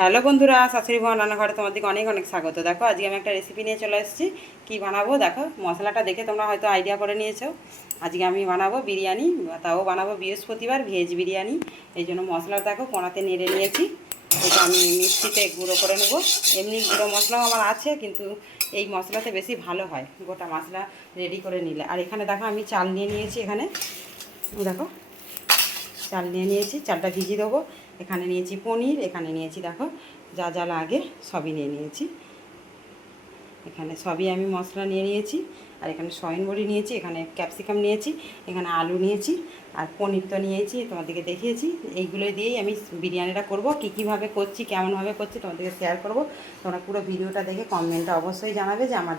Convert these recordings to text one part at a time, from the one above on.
Hello বন্ধুরা, শাশুড়ি বউ রান্নাঘরে তোমাদেরকে অনেক অনেক স্বাগত। দেখো আজকে আমি একটা রেসিপি নিয়ে চলে এসেছি। কী বানাবো দেখো, মশলাটা দেখে তোমরা হয়তো আইডিয়া করে নিয়েছো। আজকে আমি বানাবো বিরিয়ানি, তাও বানাবো বৃহস্পতিবার ভেজ বিরিয়ানি। এই জন্য মশলা দেখো কোনাতে নেড়ে নিয়েছি। এটা আমি মিক্সিতে গুঁড়ো করে নেব। এমনি গুঁড়ো মশলাও আমার আছে, কিন্তু এই মশলাতে বেশি ভালো হয় গোটা মশলা রেডি করে নিলে। আর এখানে দেখো আমি চাল নিয়ে নিয়েছি। এখানে দেখো চাল নিয়ে নিয়েছি, চালটা ভিজিয়ে দেবো। এখানে নিয়েছি পনির, এখানে নিয়েছি দেখো যা যা লাগে সবই নিয়ে নিয়েছি। এখানে সবই আমি মশলা নিয়ে নিয়েছি। আর এখানে সয়াবিন বড়ি নিয়েছি, এখানে ক্যাপসিকাম নিয়েছি, এখানে আলু নিয়েছি, আর পনির তো নিয়েছি, তোমাদেরকে দেখিয়েছি। এইগুলো দিয়েই আমি বিরিয়ানিটা করব। কীভাবে করছি, কেমনভাবে করছি তোমাদেরকে শেয়ার করব। তোমরা পুরো ভিডিওটা দেখে কমেন্টে অবশ্যই জানাবে যে আমার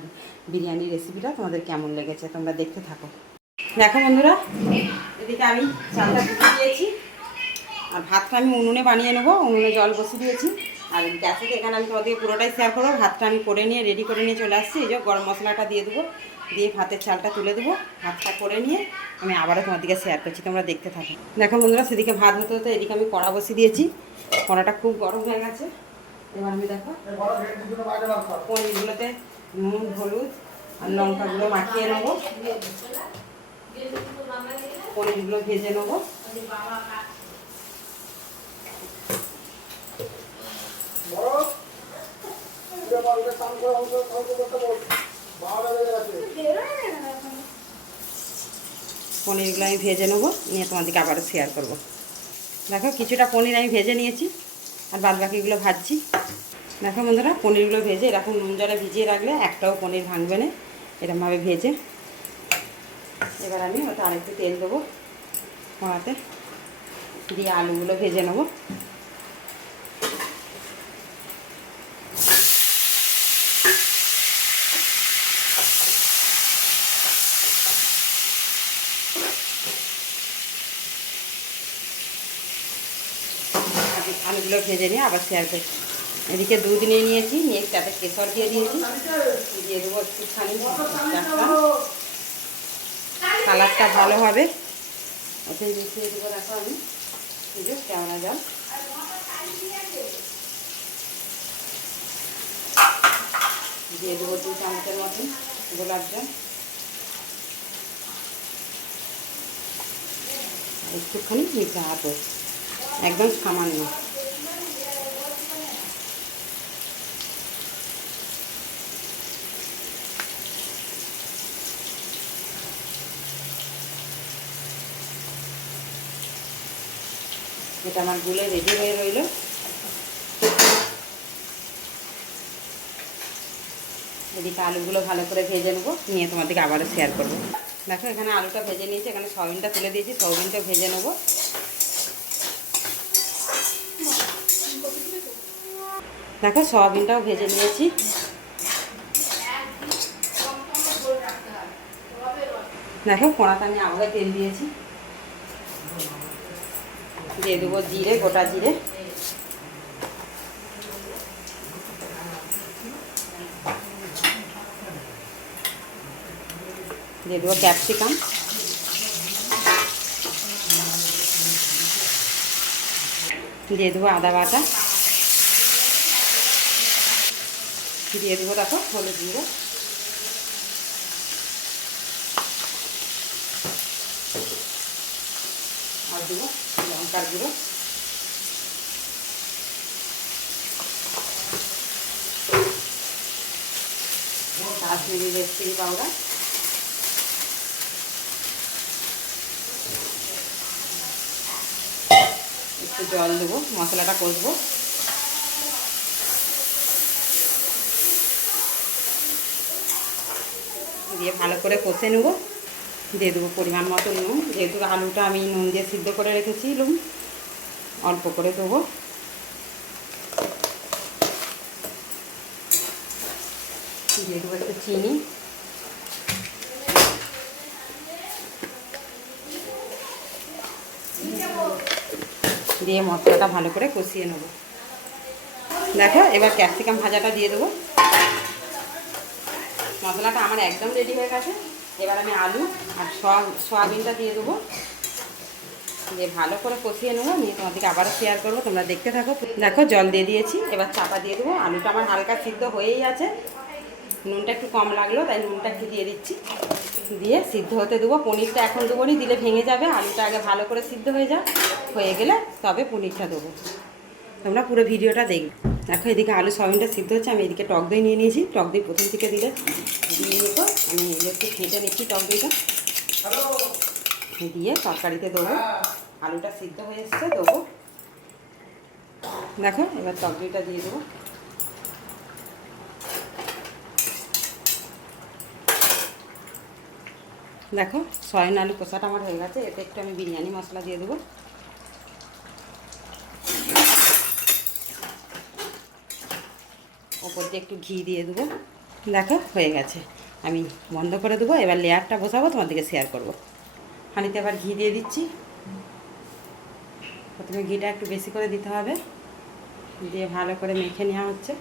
বিরিয়ানির রেসিপিটা তোমাদের কেমন লেগেছে। তোমরা দেখতে থাকো। দেখো বন্ধুরা, এদিকে আমি চালটা ভিজিয়ে দিয়েছি। আর ভাতটা আমি উনুনে বানিয়ে নেবো, উনুনে জল বসিয়ে দিয়েছি। আর গ্যাসে এখানে আমি তোমাদেরকে পুরোটাই শেয়ার করবো। ভাতটা আমি করে নিয়ে রেডি করে নিয়ে চলে আসছি। এই যে গরম মশলাটা দিয়ে দেবো, দিয়ে ভাতের চালটা তুলে দেবো। ভাতটা করে নিয়ে আমি আবারও তোমাদেরকে শেয়ার করছি, তোমরা দেখতে থাকো। দেখো বন্ধুরা, সেদিকে ভাত হতে হতে এদিকে আমি কড়া বসিয়ে দিয়েছি। কড়াটা খুব গরম হয়ে গেছে। এবার আমি দেখো পনিরগুলোতে নুন, হলুদ আর লঙ্কাগুলো মাখিয়ে নেবো। পনিরগুলো ভেজে নেবো। পনিরগুলো আমি ভেজে নেবো, নিয়ে তোমাদেরকে আবারও শেয়ার করবো। দেখো কিছুটা পনির আমি ভেজে নিয়েছি, আর বাদ বাকিগুলো ভাজছি। দেখো বন্ধুরা, পনিরগুলো ভেজে এরকম নুন জলে ভিজিয়ে রাখলে একটাও পনির ভাঙবে না, এরকমভাবে ভেজে। এবার আমি ওটা আরেকটু তেল দেবো কড়াতে, দিয়ে আলুগুলো ভেজে নেবো। আলুগুলো ভেজে নিয়ে আবার শেয়ার করছি। এদিকে দুধ নিয়ে নিয়েছি, নিয়ে তাতে কেশর দিয়ে দিয়েছি। দিয়ে দেবো একটুখানি কালারটা ভালো হবে, ওতে মিশিয়ে দেবো। দেখো আমি এই যে কেওড়া জল দিয়ে দেবো, 2 চামচের মতন গোলাপ জল, একটুখানি মিঠা হাতে, একদম সামান্য। এটা আমার গুলে রেডি হয়ে রইল। এদিকে আলুগুলো ভালো করে ভেজে নেবো, নিয়ে তোমাদেরকে আবারও শেয়ার করবো। দেখো এখানে আলুটা ভেজে নিয়েছি, এখানে সয়াবিনটা তুলে দিয়েছি, সয়াবিনটা ভেজে নেবো। দেখো সয়াবিনটাও ভেজে নিয়েছি। দেখো কড়াতে আমি আবার তেল দিয়েছি, দিয়ে দেবো জিরে, গোটা জিরে, দিয়ে দেবো ক্যাপসিকাম, দিয়ে দেবো আদা বাটা, দিয়ে দেবো দেখো হলুদ গুঁড়ো, আর দেবো লঙ্কার গুঁড়ো, কাশ্মীরি রেড চিলি পাউডার, একটু জল দেবো, মশলাটা কষবো। দিয়ে ভালো করে কষে নেব। দিয়ে দেবো পরিমাণ মতো নুন, যেহেতু আলুটা আমি নুন দিয়ে সিদ্ধ করে রেখেছিলাম, অল্প করে দেবো। দিয়ে দেবো একটু চিনি, দিয়ে মশলাটা ভালো করে কষিয়ে নেব। দেখো এবার ক্যাপসিকাম ভাজাটা দিয়ে দেবো। মশলাটা আমার একদম রেডি হয়ে গেছে। এবার আমি আলু আর সয়াবিনটা দিয়ে দেবো। দিয়ে ভালো করে কষিয়ে নেবো, নিয়ে তোমাদেরকে আবারও শেয়ার করবো, তোমরা দেখতে থাকো। দেখো জল দিয়ে দিয়েছি, এবার চাপা দিয়ে দেবো। আলুটা আমার হালকা সিদ্ধ হয়েই আছে, নুনটা একটু কম লাগলো তাই নুনটা একটু দিয়ে দিচ্ছি, দিয়ে সিদ্ধ হতে দেবো। পনিরটা এখন দেবো নি, দিলে ভেঙে যাবে। আলুটা আগে ভালো করে সিদ্ধ হয়ে যাক, হয়ে গেলে তবে পনিরটা দেবো। তোমরা পুরো ভিডিওটা দেখবে। দেখো এদিকে আলু সয়াবিনটা সিদ্ধ হচ্ছে, আমি এদিকে টক দই নিয়ে নিয়েছি। টক দই প্রথম থেকে দিলে দিয়ে নিতো, আমি একটু খেটে নিচ্ছি টক দইটা, দিয়ে তরকারিতে দেবো। আলুটা সিদ্ধ হয়ে এসছে, দেবো। দেখো এবার টক দইটা দিয়ে দেবো। দেখো সয়াবিন আলু কষাটা আমার হয়ে গেছে, এতে একটু আমি বিরিয়ানি মশলা দিয়ে দেবো। ওপর দিয়ে একটু ঘি দিয়ে দেবো। দেখো হয়ে গেছে, আমি বন্ধ করে দেবো। এবার লেয়ারটা বসাবো, তোমাদেরকে শেয়ার করবো। হাঁড়িতে আবার ঘি দিয়ে দিচ্ছি। প্রথমে ঘিটা একটু বেশি করে দিতে হবে, দিয়ে ভালো করে মেখে নেওয়া হচ্ছে।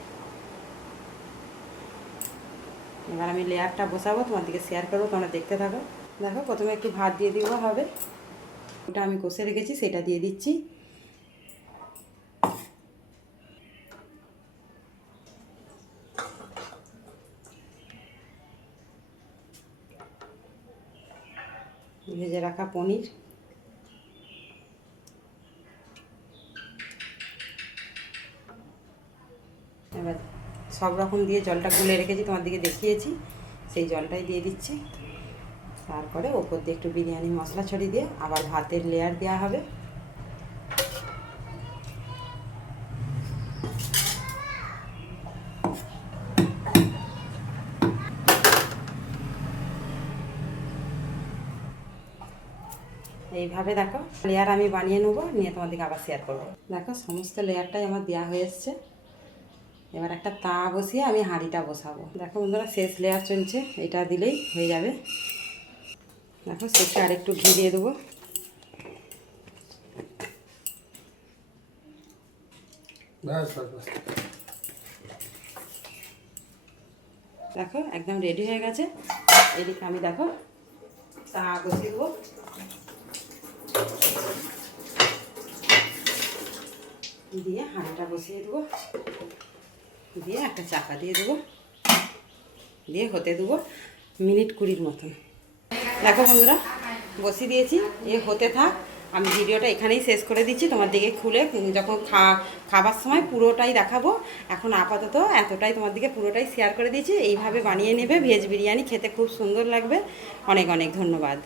এবার আমি লেয়ারটা বসাবো, তোমাদেরকে শেয়ার করবো, তোমরা দেখতে থাকো। দেখো প্রথমে একটু ভাত দিয়ে দিব হবে, ওটা আমি কষে রেখেছি সেটা দিয়ে দিচ্ছি। ভেজে রাখা পনির, এবার সব রকম দিয়ে জলটা গুলে রেখেছি, তোমার দিকে দেখিয়েছি, সেই জলটাই দিয়ে দিচ্ছি। তারপরে ওপর দিয়ে একটু বিরিয়ানি মশলা ছড়িয়ে দিয়ে আবার ভাতের লেয়ার দেওয়া হবে। এইভাবে দেখো লেয়ার আমি বানিয়ে নেবো, নিয়ে তোমাদেরকে আবার শেয়ার করবো। দেখো সমস্ত লেয়ারটাই আমার দেওয়া হয়ে এসছে। এবার একটা তাওয়া বসিয়ে আমি হাঁড়িটা বসাবো। দেখো বন্ধুরা শেষ লেয়ার চলছে, এটা দিলেই হয়ে যাবে। দেখো শেষে আর একটু ঘি দিয়ে দেবো। দেখো একদম রেডি হয়ে গেছে। এদিকে আমি দেখো তাওয়া বসিয়ে দেবো। দিয়ে হাঁড়িটা বসিয়ে দেবো, দিয়ে একটা চাপা দিয়ে দেবো, দিয়ে হতে দেবো মিনিট 20 মতন। দেখো বন্ধুরা বসিয়ে দিয়েছি, হতে থাক। আমি ভিডিওটা এখানেই শেষ করে দিচ্ছি, তোমার দিকে খুলে যখন খাবার সময় পুরোটাই দেখাবো। এখন আপাতত এতটাই তোমার দিকে পুরোটাই শেয়ার করে দিয়েছি। এইভাবে বানিয়ে নেবে ভেজ বিরিয়ানি, খেতে খুব সুন্দর লাগবে। অনেক অনেক ধন্যবাদ।